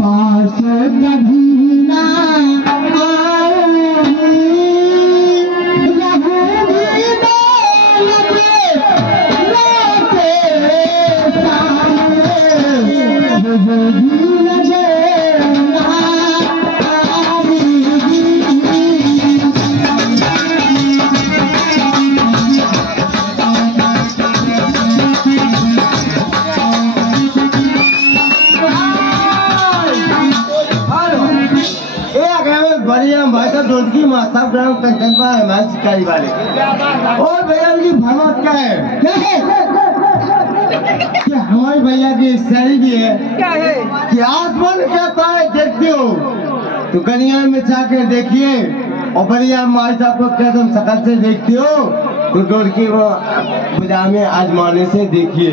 पास कभी ना सब ग्राम कंचनपा है मैं शिकारी वाले और भैया की भरमत क्या है कि हमारे भैया की शैली भी है क्या है कि आसमान कहता है देखते हो तो कन्या में जाकर देखिए और बढ़िया माई साहब को क्या तुम शकल से देखते हो तो डोर की वो बुझामे आजमाने से देखिए।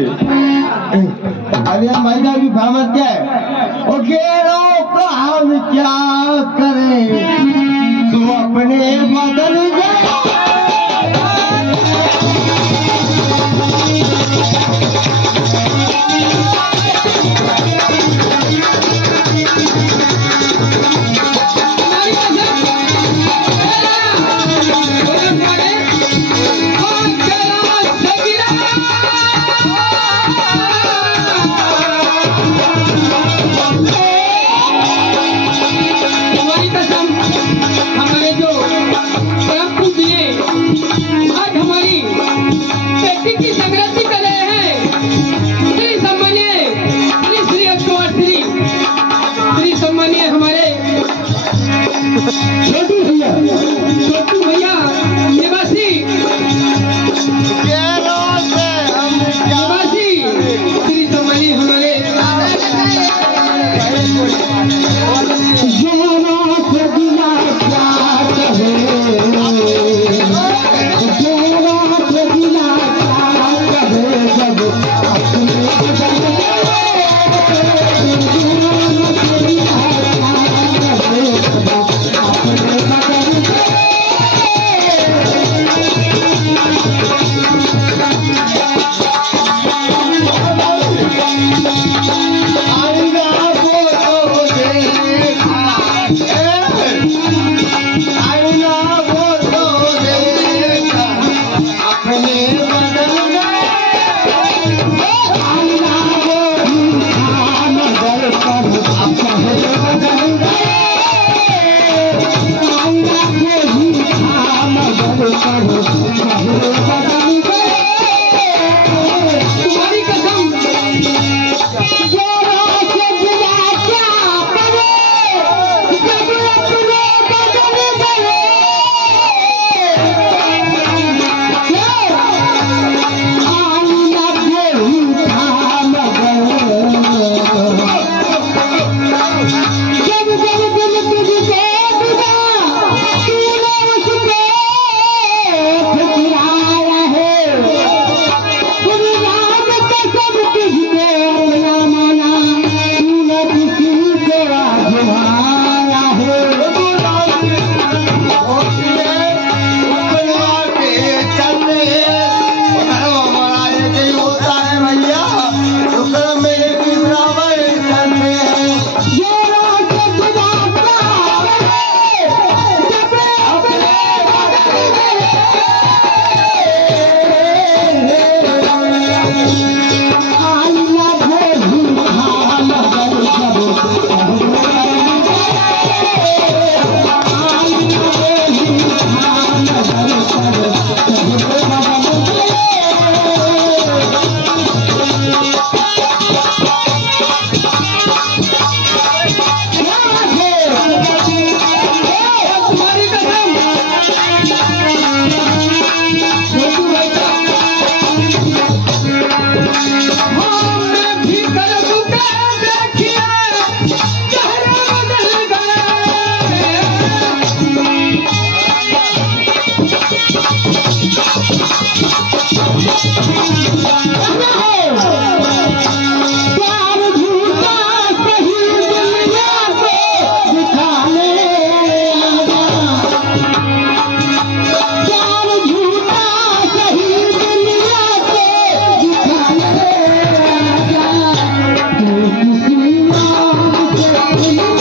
अरे भाई साहब की भरमत क्या है और तो हम क्या करें तो अपने बदल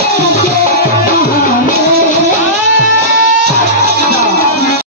ये